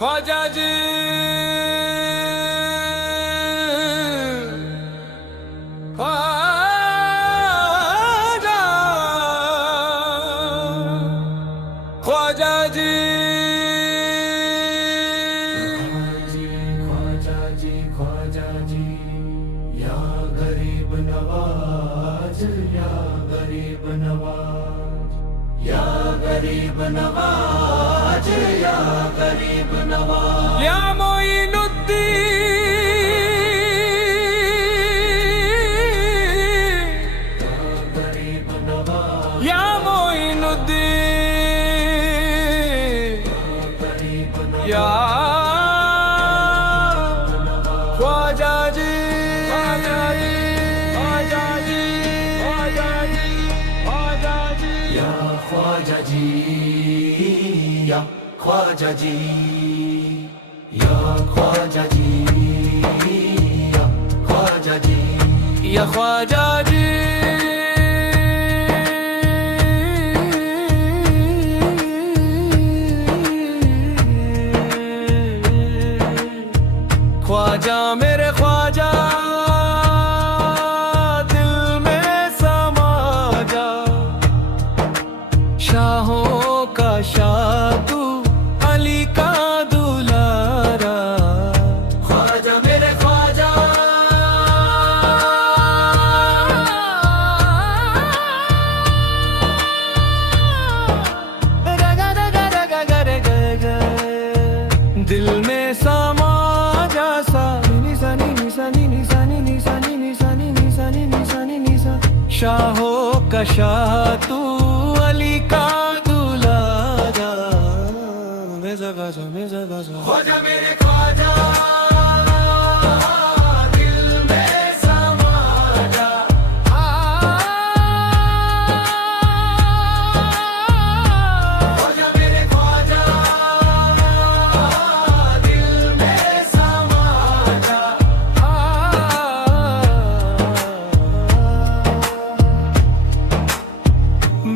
ख्वाजा जी ख्वाजा ख्वाजा जी ख्वाजा जी ख्वाजा जी या गरीब नवाज या गरीब नवाज या गरीब नवाज या गरीब नवाज या मोइनुद्दीन गरीब नवाज या मोइनुद्दीन गरीब या ख्वाजा जी ख्वाजा जी ख्वाजा जी ख्वाजा जी ख्वाजा जी या ख्वाजा जी या ख्वाजा जी या ख्वाजा जी या ख्वाजा जी या ख्वाजा जी ख्वाजा मेरे ख्वाजा दिल में समा जा शाहों का शाह तू अली का दुलारा ख्वाजा मेरे ख्वाजा दिल में समा जा सा नि सा नि नि सा नि नि सा नि नि सा नि नि सा नि नि सा नि नि सा नि नि सा शाहों का शाह तू अली का दुलारा मेज़ा गाज़ा ख्वाजा मेरे ख्वाजा दिल में समा जा ख्वाजा मेरे ख्वाजा दिल में समा जा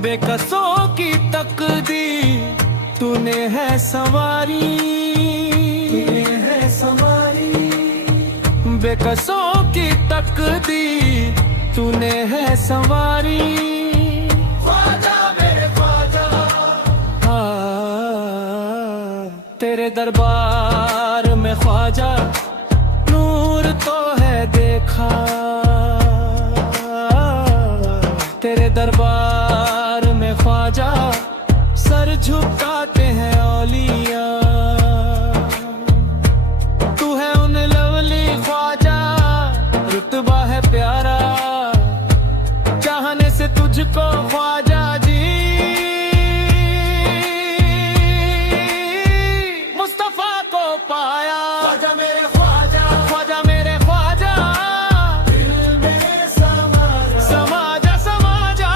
बेकसों की तकदीर तूने है संवारी है सवारी बेकसों की तकदीर तूने है संवारी ख्वाजा मेरे ख्वाजा तेरे दरबार में ख्वाजा नूर तो है देखा तेरे दरबार में ख्वाजा सर झुकाते हैं औलिया तू है उन लवली ख्वाजा रुतबा है प्यारा चाहने से तुझको ख्वाजा जी मुस्तफा को पाया ख्वाजा मेरे ख्वाजा ख्वाजा मेरे ख्वाजा दिल में समा जा समाजा समाजा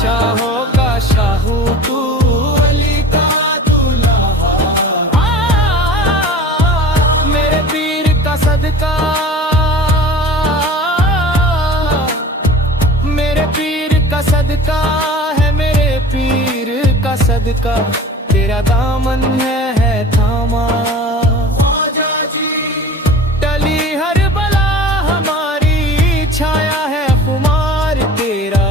शाहों का शाहू तू अली का दुल्हा मेरे पीर का सदका मेरे पीर का सदका है मेरे पीर का सदका तेरा दामन है थामा ख्वाजा जी टली हर बला हमारी छाया है खुमार तेरा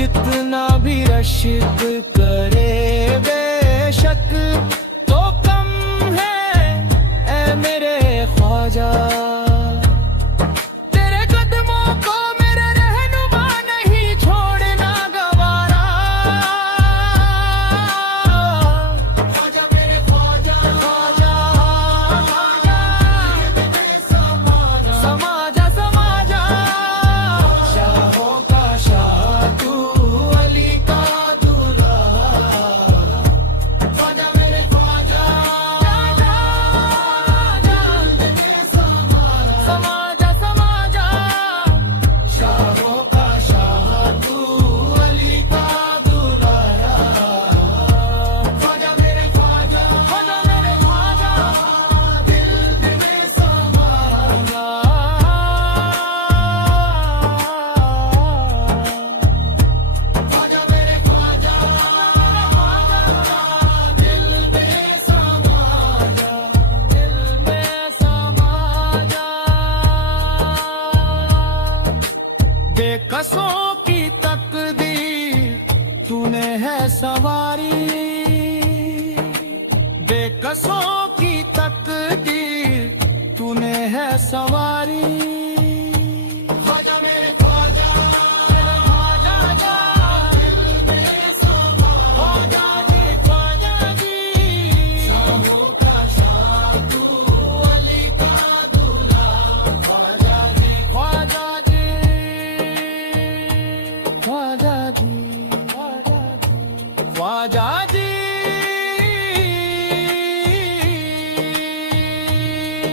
जितना भी रश्क करे बेशक तो कम है ऐ मेरे ख्वाजा तेरे कदमों को मेरे रहनुमा नहीं छोड़ना गवारा ख्वाजा मेरे ख्वाजा ख्वाजा दिल में समा जा समाजा समाजा शाहों का शाह तू अली का दुल्हा कसों की तकदीर तूने है सवारी। ख्वाजा मेरे ख्वाजा ख्वाजा जा, दिल में समा ख्वाजा जी, ख्वाजा जी, शाहों का शाह तू अली का दूल्हा ख्वाजा जी ख्वाजा जी, ख्वाजा जी, ख्वाजा जी, ख्वाजा जी,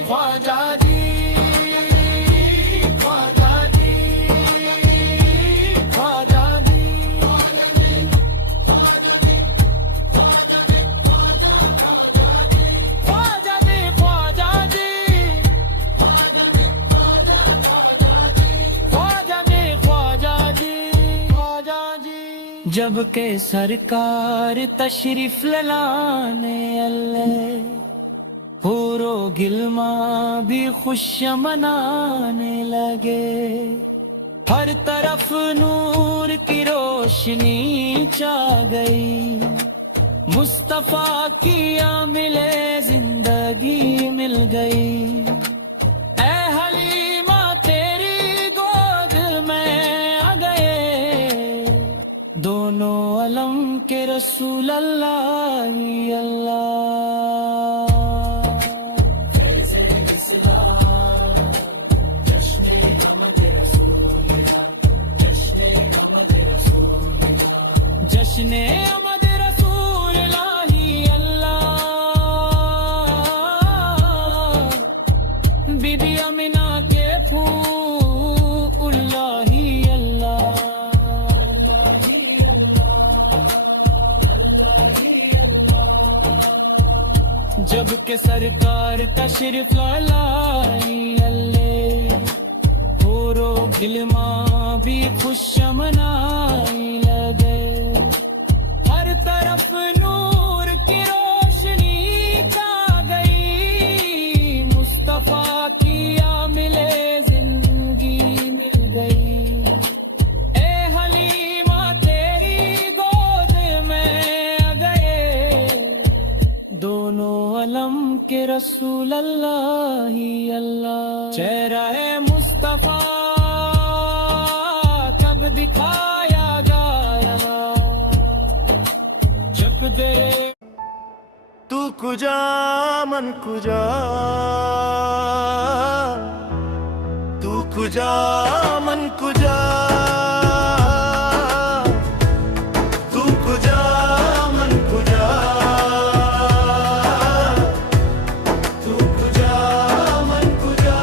ख्वाजा जी, ख्वाजा जी, ख्वाजा जी, ख्वाजा जी, ख्वाजा जी, ख्वाजा में ख्वाजा जी, ख्वाजा जी। जब के सरकार तशरीफ लाने अल्ले, हूरो गिलमा भी खुश मनाने लगे। हर तरफ नूर की रोशनी छा गई, मुस्तफा की मिले जिंदगी मिल गई। ऐ हलीमा तेरी गोद में आ गए, दोनों अलम के रसूल अल्लाह ही अल्लाह। जश्ने अमद रसूल लाही अल्लाह, बीबी अमीना के फूल लाही अल्लाह। जब के सरकार तशरीफ लाई अल्ले, होरो गिलमा भी खुश मनाई लगे। हर तरफ नूर की रोशनी छा गई, मुस्तफा की मिले जिंदगी मिल गई। ए हलीमा तेरी गोद में आ गए, दोनों अलम के रसूल अल्लाह ही अल्लाह। चेहरा है मुस्तफा कब दिखाया गया, जब दे तू कुजा मन कुजा, तू कुजा मन कुजा, तू कुजा मन कुजा, तू कुजा मन कुजा।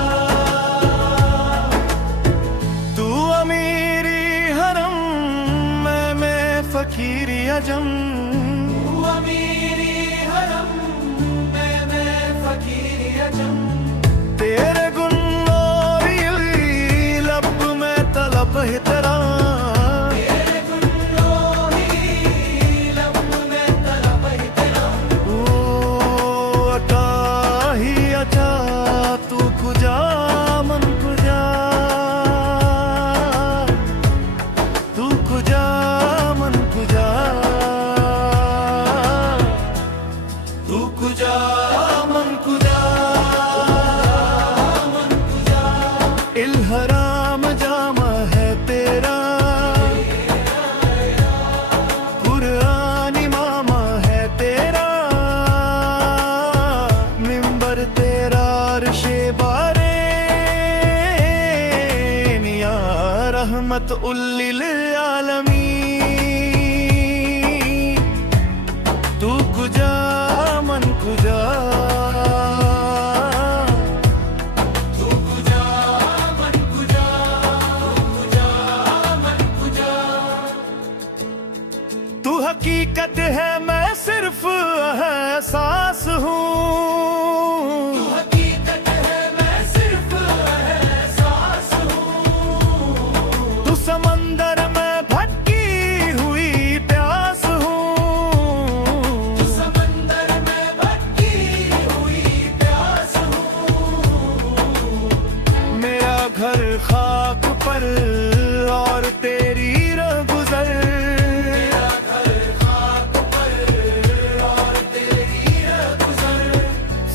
तू अमीरी हरम मैं फकीरी अजम, तेरे गुन्नोरी लब में तलब है तेरा, तेरे गुन्नोरी लब में तलब है तेरा। ओ अटा ही अटा, तू कुजा मन कुजा, तू कुजा मन कुजा, तू कुजा मन कुजा। इल्हराम जामा है तेरा, कुरानी मामा है तेरा, मिंबर तेरा अर्शे बारे निया, रहमत उल्लिल आलमी। तू कुजा मन कुजा, तू हकीकत है मैं सिर्फ एहसास हूँ, तू हकीकत है मैं सिर्फ एहसास हूँ। तू समंदर में भटकी हुई प्यास हूँ, तू समंदर में भटकी हुई प्यास हूँ। मेरा घर खाक पर और तेरी रह गुजर, मेरा घर खाक पर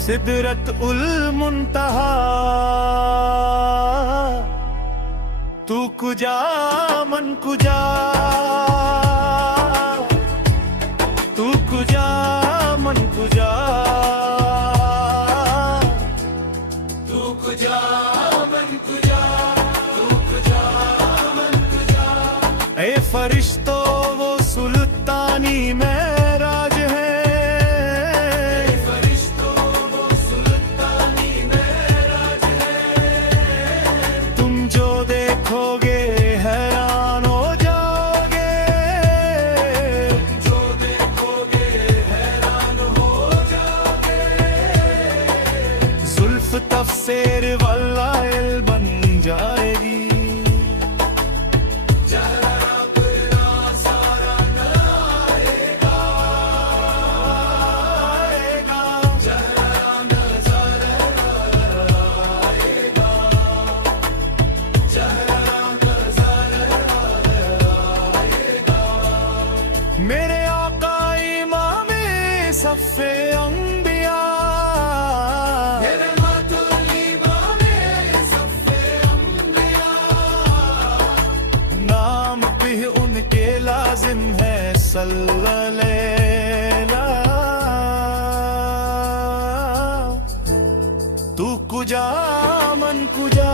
सिदरत उल मुंतहा तू कुजा मन कुजा तू कुजा मन कुजा तू कुजा मन कुजा तू कुजा मन कुजा ए फरिश्तों वो सुल्तानी में राज है फरिश्तों वो सुल्तानी में राज है तुम जो देखोगे हैरान हो जाओगे जो देखोगे हैरान हो जाओगे जुल्फ तफसीर वल्लाइल बन जाएगी चेहरा अपना सारा न आएगा चेहरा नजर आएगा चेहरा नजर आएगा मेरे आका इमाम सफ़े अंबिया तेरे मातुलीबा में सफ़े अंबिया नाम भी उनके लाजिम है सल्लल्लाहु तू कुजा मन कुजा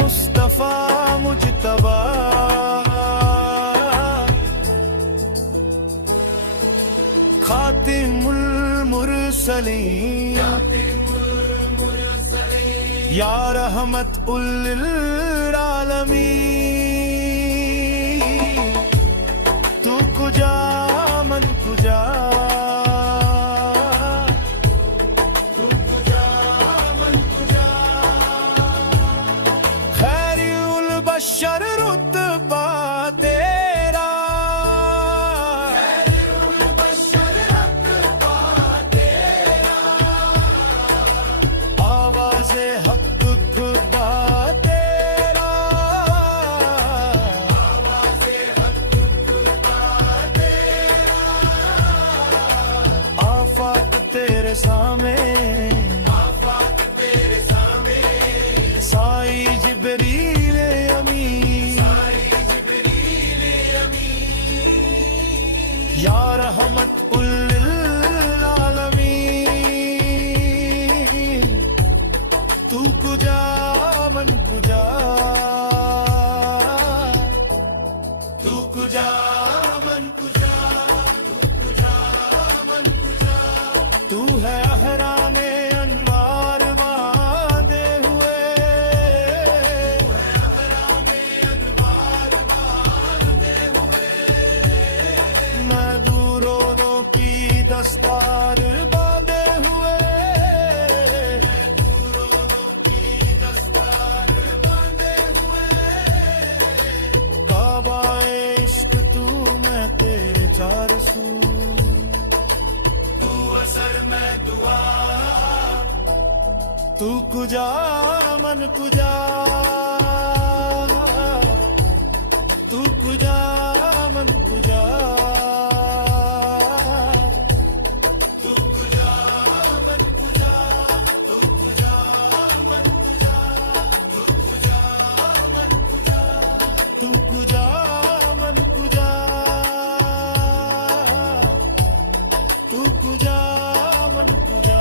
मुस्तफा मुजतबा खातिमुल मुरसलीन या रहमत उल आलमीन तू कुजा मन कुजा तू कुजा मन कुजा खैरुल बशर रुतबा तेरा खैरुल बशर रखबा तेरा आवाज़े हक खुदा तेरा आवाज़े हक खुदा तेरा आफाक तेरे सामने आफाक तेरे सामने साई जिब्रील अमीन साई जिब्रील अमीन या रहमत उल आलमीन तू कुजा मन कुजा तू कुजा मन कुजा तू कुजा मन कुजा तू है अहरामे अनवार बांधे हुए मैं दूरों की दस्तार बांधे हुए काबा इश्क तू मैं तेरे चार सू तू असर में दुआ तू कुजा मन कुजा तू कुजा मन कुजा तू कुजा मन कुजा तू कुजा मन कुजा तू कुजा मन कुजा तू कुजा मन कुजा तू कुजा मन कुजा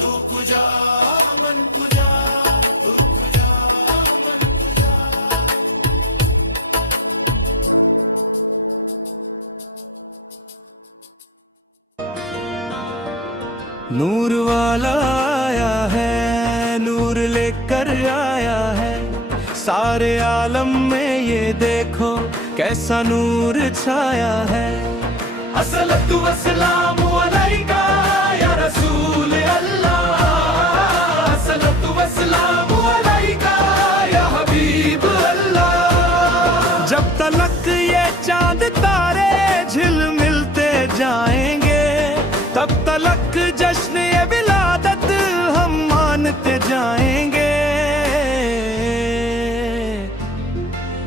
तू कुजा मन कुजा तू कुजा मन कुजा नूर वाला आया है, नूर लेकर आया है, सारे आलम में ये देखो कैसा नूर छाया है। अस्सलातु वस्सलामु अलैका या रसूल अल्लाह, अस्सलातु वस्सलामु अलैका या हबीब अल्लाह। जब तलक ये चांद तारे झिलमिलते जाएंगे, तब तलक जश्न ये विलादत हम मानते जाएंगे।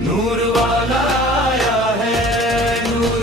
नूर वाला आया है, नूर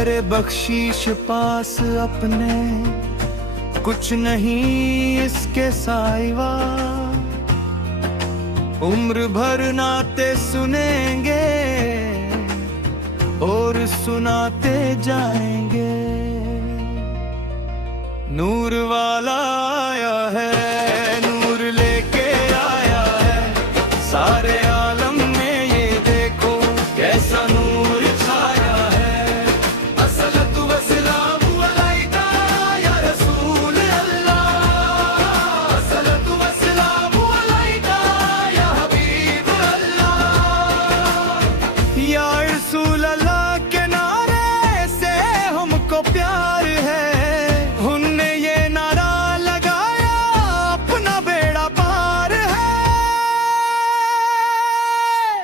ठहरे बख्शीश पास अपने, कुछ नहीं इसके साइवा। उम्र भर नाते सुनेंगे और सुनाते जाएंगे। नूर वाला आया है, नूर लेके आया है, सारे आलम में ये देखो कैसा नूर छाया है। अस्सलातु वस्सलामु अलैका या रसूल अल्लाह, अस्सलातु वस्सलामु अलैका या हबीब अल्लाह। या रसूल अल्लाह के नारे से हमको प्यार है,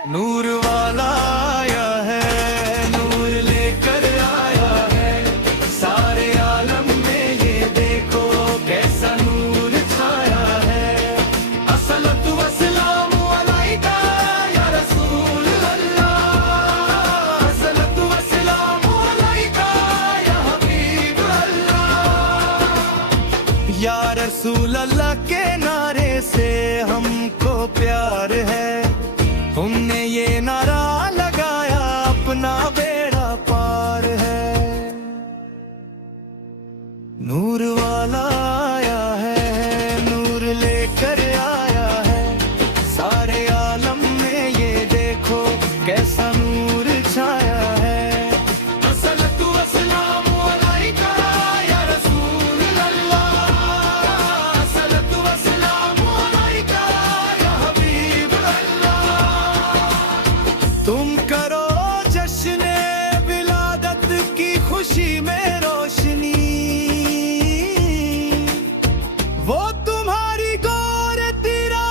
नूर वाला आया है, नूर लेकर आया है, सारे आलम में ये देखो कैसा नूर छाया है। अस्सलातु वस्सलामु अलैका या रसूल अल्लाह, अस्सलातु वस्सलामु अलैका या हबीब अल्लाह। या रसूल अल्लाह के नारे से हमको प्यार है, हमने ये नारा लगाया अपना बेड़ा पार है। नूर वाला आया है, नूर लेकर आया है, सारे आलम में ये देखो कैसा नूर छाया है। अस्सलातु वस्सलामु अलैका या रसूल अल्लाह, अस्सलातु वस्सलामु अलैका या हबीब अल्लाह। तुम करो जश्न विलादत की खुशी में रोशनी, वो तुम्हारी गोर तीरा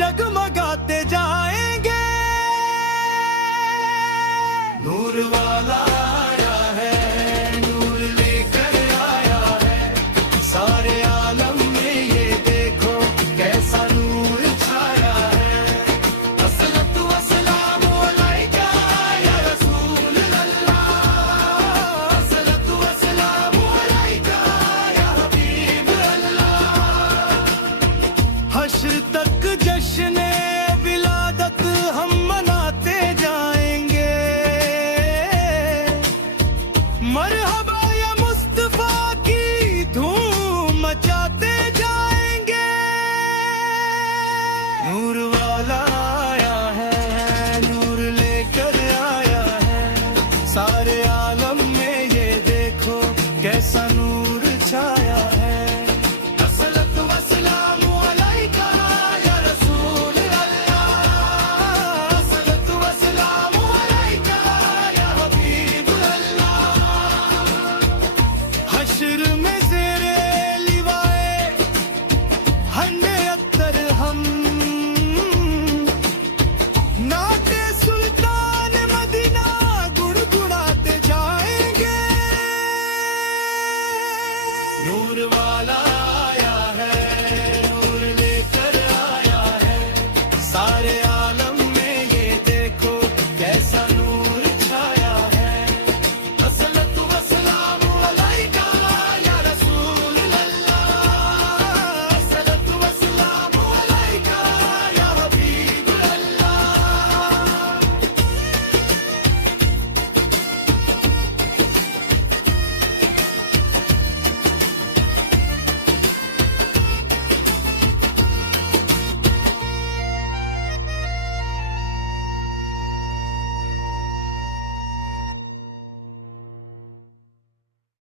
जगमगाते जाएंगे। नूर वाला आया है, नूर लेकर आया है, सारे आलम में ये देखो कैसा नूर छाया है। अस्सलातु वस्सलामु अलैका या रसूल अल्लाह, अस्सलातु वस्सलामु अलैका या हबीब अल्लाह। हश्र तक जश्न विलादत हम मनाते जाएंगे, मरहबा या मुस्तफा की धूम मचाते जाएंगे। नूर वाला आया है, नूर लेकर आया है, सारे आलम में ये देखो कैसा नूर छाया है। अस्सलातु वस्सलामु अलैका या रसूल अल्लाह, अस्सलातु वस्सलामु अलैका या हबीब अल्लाह। हश्र में ज़ेरे लिवाए हन्ने अत्तर हम, नाते सुल्तान मदीना गुड़गुड़ाते जाएंगे। नूर वाला